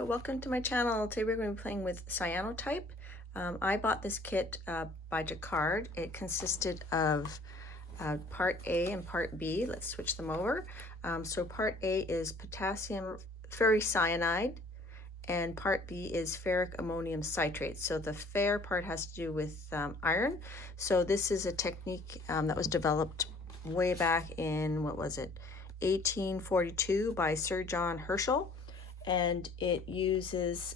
Welcome to my channel. Today we're going to be playing with Cyanotype. I bought this kit by Jacquard. It consisted of part A and part B. Let's switch them over. So part A is potassium ferricyanide and part B is ferric ammonium citrate. So the fer part has to do with iron. So this is a technique that was developed way back in, 1842 by Sir John Herschel. And it uses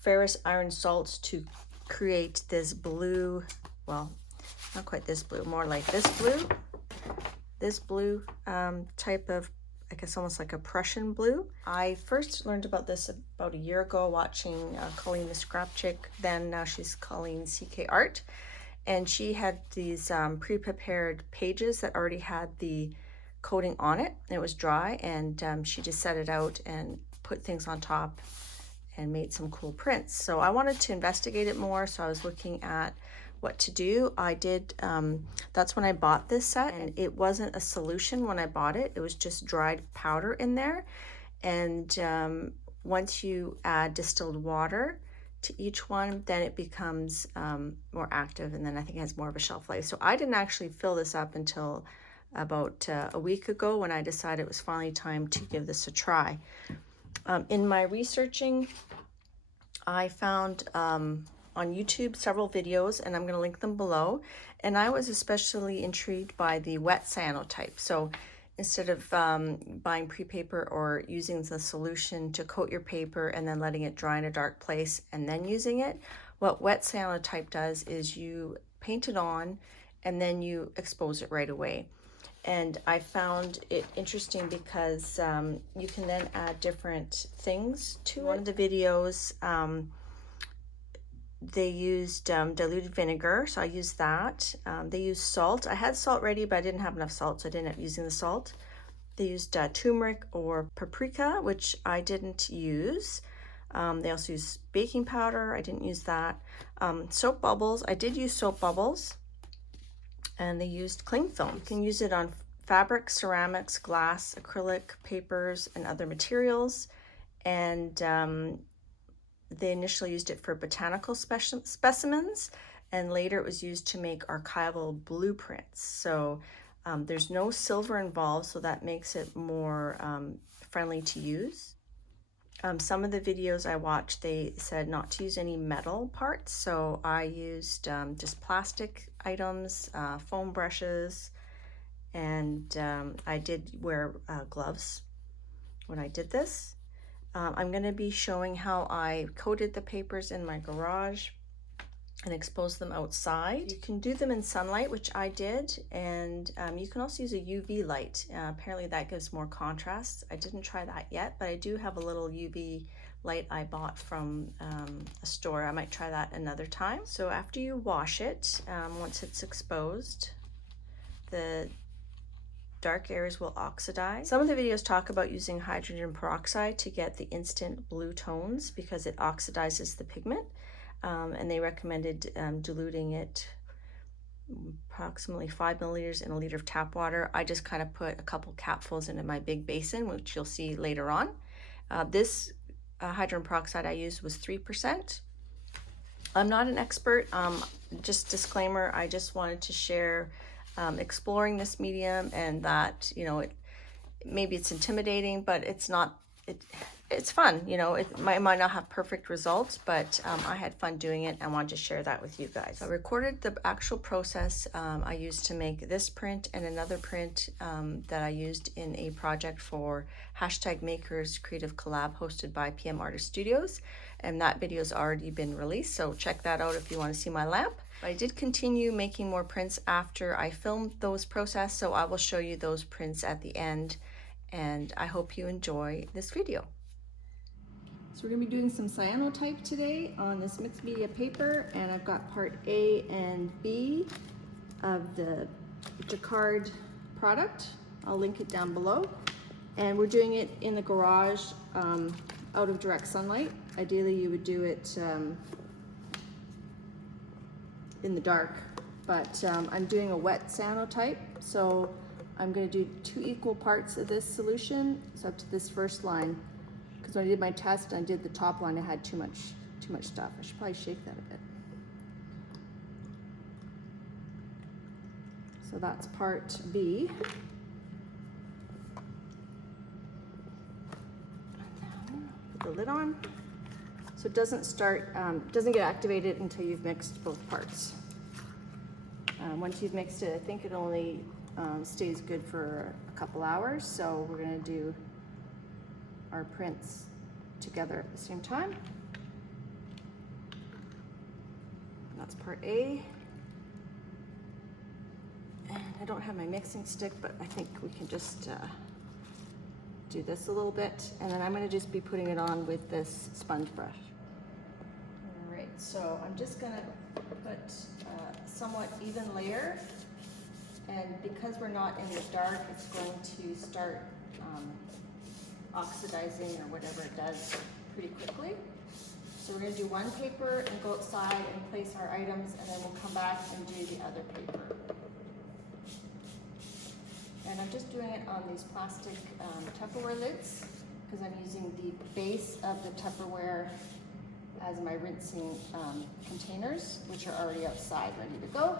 ferrous iron salts to create this blue, well, not quite this blue, more like this blue type of, I guess almost like a Prussian blue. I first learned about this about a year ago watching Colleen the Scrap Chick, then now she's Colleen CK Art, and she had these pre-prepared pages that already had the coating on it. It was dry, and she just set it out and put things on top and made some cool prints. So I wanted to investigate it more, so I was looking at what to do. I did, that's when I bought this set, and it wasn't a solution when I bought it. It was just dried powder in there. And once you add distilled water to each one, then it becomes more active, and then I think it has more of a shelf life. So I didn't actually fill this up until about a week ago when I decided it was finally time to give this a try. In my researching, I found on YouTube several videos, and I'm going to link them below, and I was especially intrigued by the wet cyanotype. So instead of buying pre-paper or using the solution to coat your paper and then letting it dry in a dark place and then using it, what wet cyanotype does is you paint it on and then you expose it right away. And I found it interesting because you can then add different things to it. One of the videos, they used diluted vinegar, so I used that. They used salt. I had salt ready, but I didn't have enough salt, so I didn't end up using the salt. They used turmeric or paprika, which I didn't use. They also used baking powder. I didn't use that. Soap bubbles. I did use soap bubbles. And they used cling film. You can use it on fabric, ceramics, glass, acrylic, papers, and other materials. And they initially used it for botanical specimens, and later it was used to make archival blueprints. So there's no silver involved, so that makes it more friendly to use. Some of the videos I watched, they said not to use any metal parts, so I used just plastic items, foam brushes, and I did wear gloves when I did this. I'm going to be showing how I coated the papers in my garage and exposed them outside. You can do them in sunlight, which I did, and you can also use a UV light. Apparently that gives more contrast. I didn't try that yet, but I do have a little UV light I bought from a store. I might try that another time. So after you wash it, once it's exposed, the dark areas will oxidize. Some of the videos talk about using hydrogen peroxide to get the instant blue tones because it oxidizes the pigment. And they recommended diluting it approximately 5 milliliters in a liter of tap water. I just kind of put a couple capfuls into my big basin, which you'll see later on. This hydrogen peroxide I used was 3%. I'm not an expert, just disclaimer, I just wanted to share exploring this medium, and that, you know, maybe it's intimidating, but it's not, it's fun, you know. It might not have perfect results, but I had fun doing it and wanted to share that with you guys. I recorded the actual process I used to make this print and another print that I used in a project for #Makers Creative Collab hosted by PM Artist Studios, and that video's already been released, so check that out if you want to see my lamp. But I did continue making more prints after I filmed those process, so I will show you those prints at the end, and I hope you enjoy this video. So we're going to be doing some cyanotype today on this mixed media paper, and I've got part A and B of the Jacquard product. I'll link it down below. And we're doing it in the garage out of direct sunlight. Ideally you would do it in the dark, but I'm doing a wet cyanotype, so I'm going to do 2 equal parts of this solution, so up to this first line. because when I did my test and I did the top line, I had too much stuff. I should probably shake that a bit. So that's part B. Put the lid on. So it doesn't get activated until you've mixed both parts. Once you've mixed it, I think it only stays good for a couple hours. So we're gonna do our prints together at the same time. That's part A. And I don't have my mixing stick, but I think we can just do this a little bit. And then I'm gonna just be putting it on with this sponge brush. All right, so I'm just gonna put a somewhat even layer. And because we're not in the dark, it's going to start oxidizing or whatever it does pretty quickly. So we're going to do one paper and go outside and place our items, and then we'll come back and do the other paper. And I'm just doing it on these plastic Tupperware lids because I'm using the base of the Tupperware as my rinsing containers, which are already outside ready to go.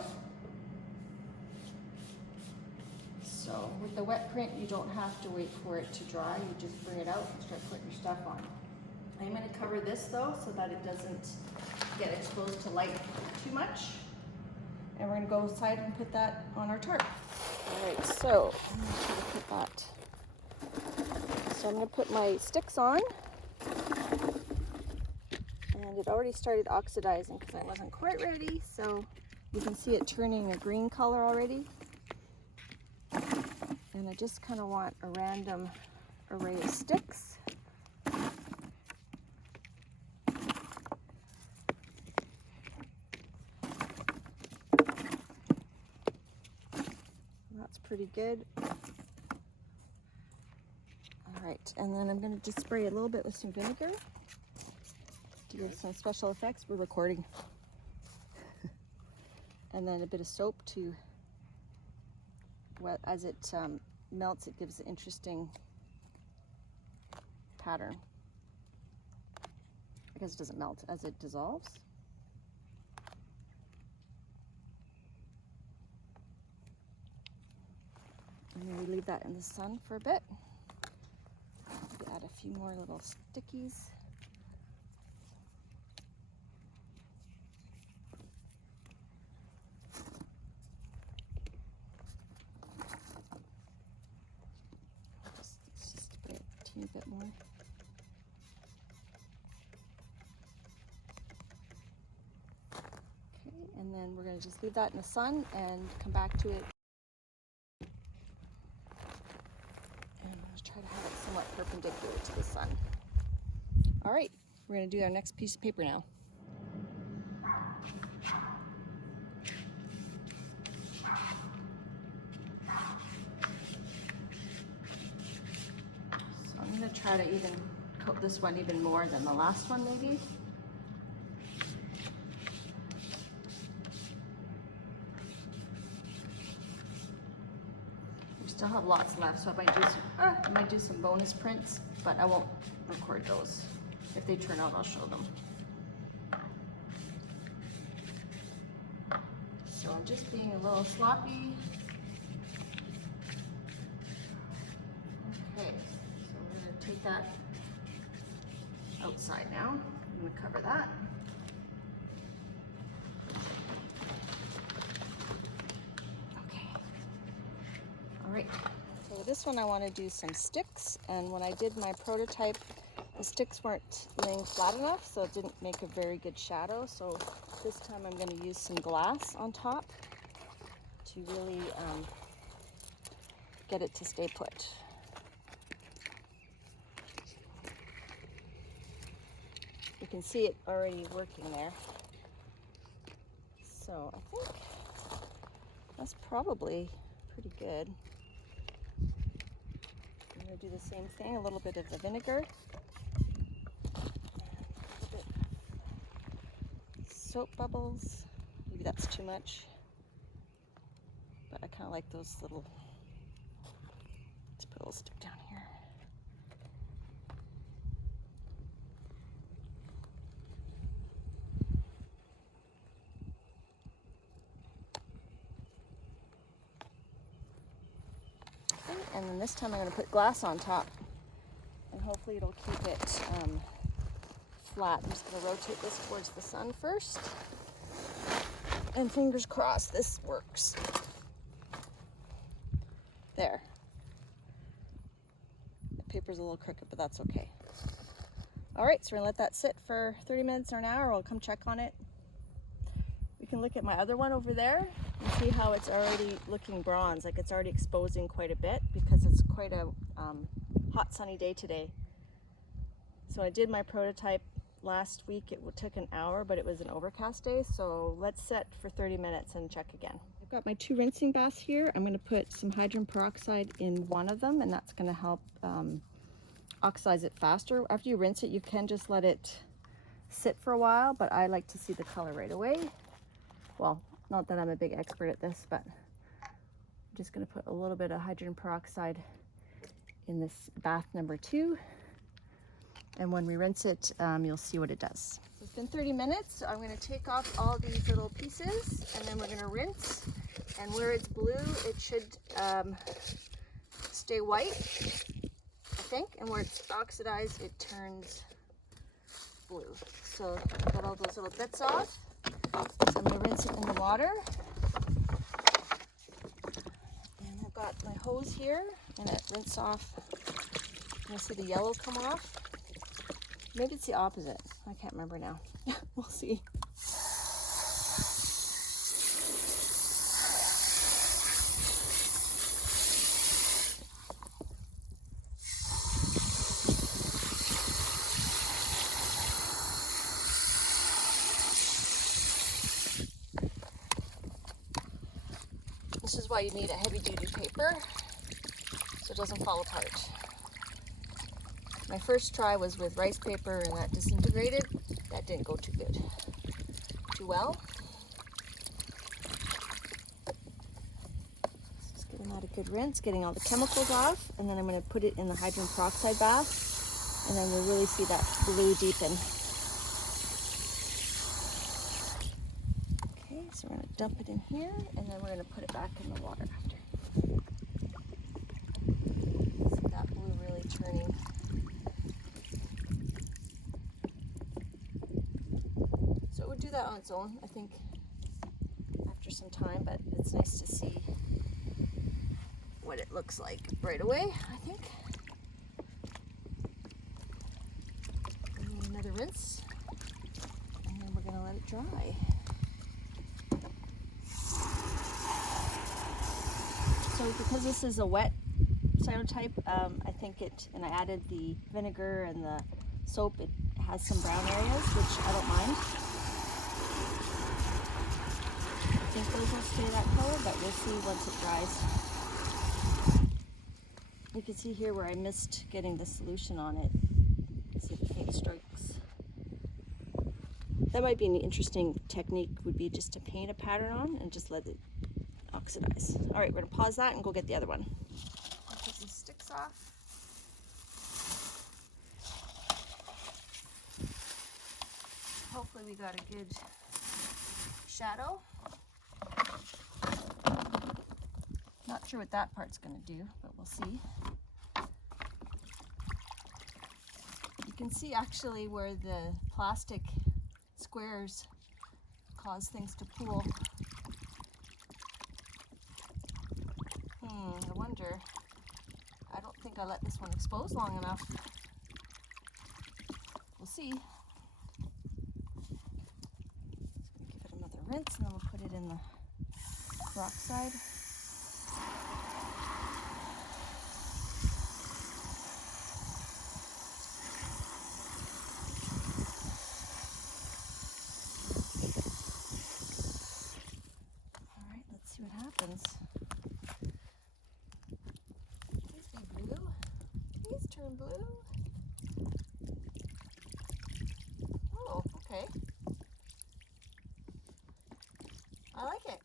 So with the wet print, you don't have to wait for it to dry. You just bring it out and start putting your stuff on. I'm going to cover this though so that it doesn't get exposed to light too much. And we're going to go outside and put that on our tarp. All right, so I'm going to try to put that. So I'm going to put my sticks on. And it already started oxidizing because I wasn't quite ready. So you can see it turning a green color already. And I just kind of want a random array of sticks. That's pretty good. All right, and then I'm going to just spray a little bit with some vinegar to give some special effects. We're recording. And then a bit of soap to, well, as it melts, it gives an interesting pattern. I guess it doesn't melt as it dissolves. And then we leave that in the sun for a bit. Add a few more little stickies. Just a teeny bit more. Okay, and then we're going to just leave that in the sun and come back to it. Try to have it somewhat perpendicular to the sun. All right, we're going to do our next piece of paper now. So I'm going to try to even coat this one even more than the last one maybe. Still have lots left, so I might do some bonus prints, but I won't record those. If they turn out, I'll show them. So I'm just being a little sloppy. Okay, so we're going to take that outside now. I'm going to cover that. Right. So this one I want to do some sticks, and when I did my prototype, the sticks weren't laying flat enough, so it didn't make a very good shadow. So this time I'm going to use some glass on top to really get it to stay put. You can see it already working there. So I think that's probably pretty good. I'm going to do the same thing, a little bit of the vinegar, a bit of soap bubbles. Maybe that's too much, but I kind of like those little, let's put a little stick down here. and then this time I'm going to put glass on top, and hopefully it'll keep it flat. I'm just going to rotate this towards the sun first, and fingers crossed this works. There. The paper's a little crooked, but that's okay. All right, so we're gonna let that sit for 30 minutes or an hour. I'll come check on it. We can look at my other one over there and see how it's already looking bronze, like it's already exposing quite a bit because it's quite a hot sunny day today. So I did my prototype last week. It took an hour, but it was an overcast day. So let's set for 30 minutes and check again. I've got my 2 rinsing baths here. I'm gonna put some hydrogen peroxide in one of them, and that's gonna help oxidize it faster. After you rinse it, you can just let it sit for a while, but I like to see the color right away. Well, not that I'm a big expert at this, but I'm just gonna put a little bit of hydrogen peroxide in this bath number 2. And when we rinse it, you'll see what it does. So it's been 30 minutes, so I'm gonna take off all these little pieces, and then we're gonna rinse. And where it's blue, it should stay white, I think. And where it's oxidized, it turns blue. So I've got all those little bits off. So I'm gonna rinse it in the water. And I've got my hose here, and it rinse off. You'll see the yellow come off. Maybe it's the opposite. I can't remember now. We'll see. This is why you need a heavy-duty paper so it doesn't fall apart. My first try was with rice paper and that disintegrated. That didn't go too well. Just giving that a good rinse, getting all the chemicals off, and then I'm going to put it in the hydrogen peroxide bath, and then we'll really see that blue deepen. Okay, so we're going to dump it in here, and then we're going to put it back in the water after. See that blue really turning. Do that on its own, I think, after some time, but it's nice to see what it looks like right away, I think. And another rinse, and then we're going to let it dry. So because this is a wet cyanotype, I think and I added the vinegar and the soap, it has some brown areas, which I don't mind. I think those will stay that color, but we'll see once it dries. You can see here where I missed getting the solution on it. See the paint strokes. That might be an interesting technique, would be just to paint a pattern on and just let it oxidize. All right, we're gonna pause that and go get the other one. I'll take some sticks off. Hopefully we got a good shadow. Not sure what that part's going to do, but we'll see. You can see actually where the plastic squares cause things to pool. I wonder. I don't think I let this one expose long enough. We'll see. Give it another rinse, and then we'll put it in the peroxide. All right, let's see what happens. Please be blue. Please turn blue. Oh, okay. I like it.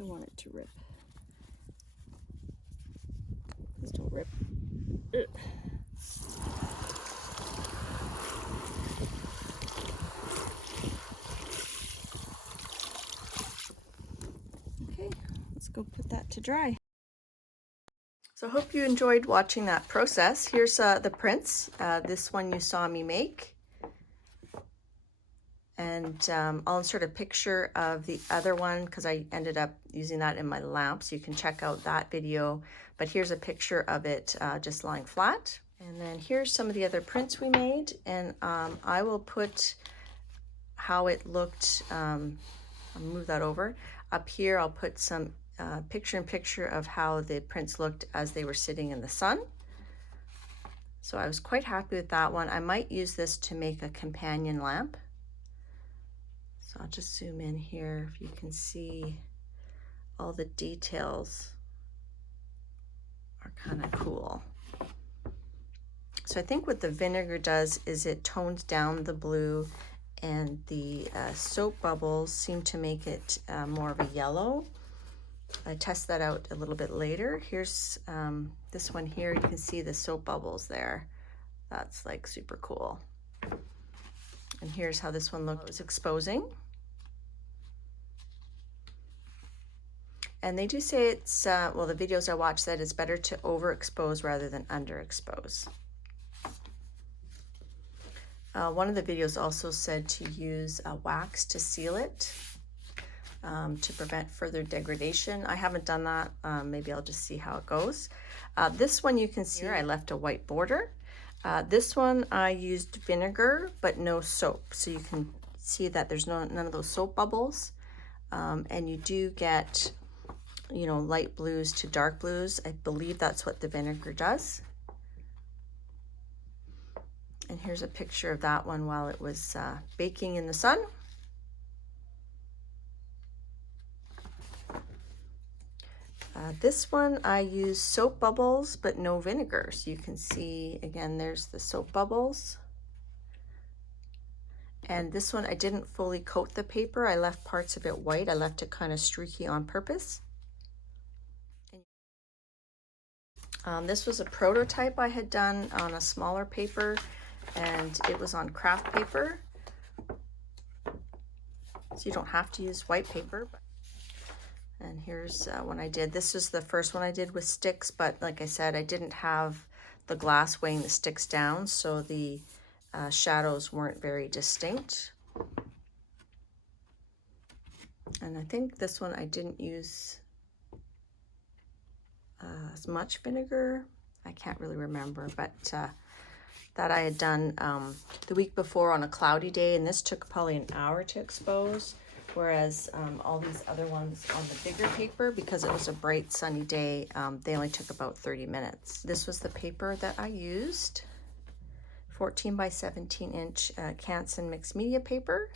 Don't want it to rip. Please don't rip. Ugh. Okay, let's go put that to dry. So I hope you enjoyed watching that process. Here's the prints. This one you saw me make. And I'll insert a picture of the other one because I ended up using that in my lamp, so you can check out that video. But here's a picture of it just lying flat. And then here's some of the other prints we made, and I will put how it looked. I'll move that over. Up here I'll put some picture-in-picture of how the prints looked as they were sitting in the sun. So I was quite happy with that one. I might use this to make a companion lamp. So I'll just zoom in here if you can see all the details are kind of cool. So I think what the vinegar does is it tones down the blue, and the soap bubbles seem to make it more of a yellow. I test that out a little bit later. Here's this one here. You can see the soap bubbles there. That's like super cool. And here's how this one looks exposing. And they do say it's, well, the videos I watched said it's better to overexpose rather than underexpose. One of the videos also said to use wax to seal it to prevent further degradation. I haven't done that. Maybe I'll just see how it goes. This one you can see here, I left a white border. This one I used vinegar but no soap, so you can see that there's none of those soap bubbles, and you do get, you know, light blues to dark blues. I believe that's what the vinegar does. And here's a picture of that one while it was baking in the sun. This one I used soap bubbles but no vinegar, so you can see again there's the soap bubbles. And this one I didn't fully coat the paper. I left parts of it white. I left it kind of streaky on purpose. This was a prototype I had done on a smaller paper, and it was on craft paper, so you don't have to use white paper. And here's one I did. This is the first one I did with sticks, but like I said, I didn't have the glass weighing the sticks down, so the shadows weren't very distinct. And I think this one I didn't use as much vinegar. I can't really remember, but that I had done the week before on a cloudy day, and this took probably an hour to expose, whereas all these other ones on the bigger paper, because it was a bright sunny day, they only took about 30 minutes. This was the paper that I used, 14 by 17 inch Canson mixed media paper.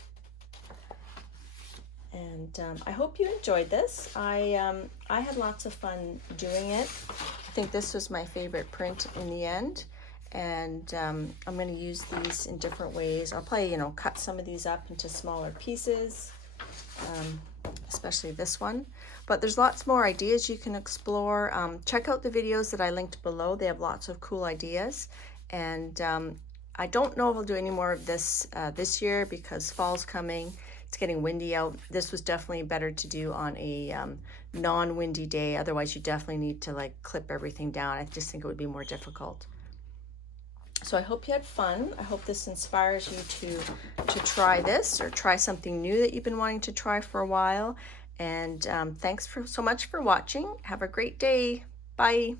And I hope you enjoyed this. I had lots of fun doing it. I think this was my favorite print in the end. And I'm going to use these in different ways. I'll probably, you know, cut some of these up into smaller pieces, especially this one. But there's lots more ideas you can explore. Check out the videos that I linked below. They have lots of cool ideas. And I don't know if I'll do any more of this this year because fall's coming. It's getting windy out. This was definitely better to do on a non-windy day. Otherwise, you definitely need to like clip everything down. I just think it would be more difficult. So I hope you had fun. I hope this inspires you to try this or try something new that you've been wanting to try for a while. And thanks so much for watching. Have a great day. Bye.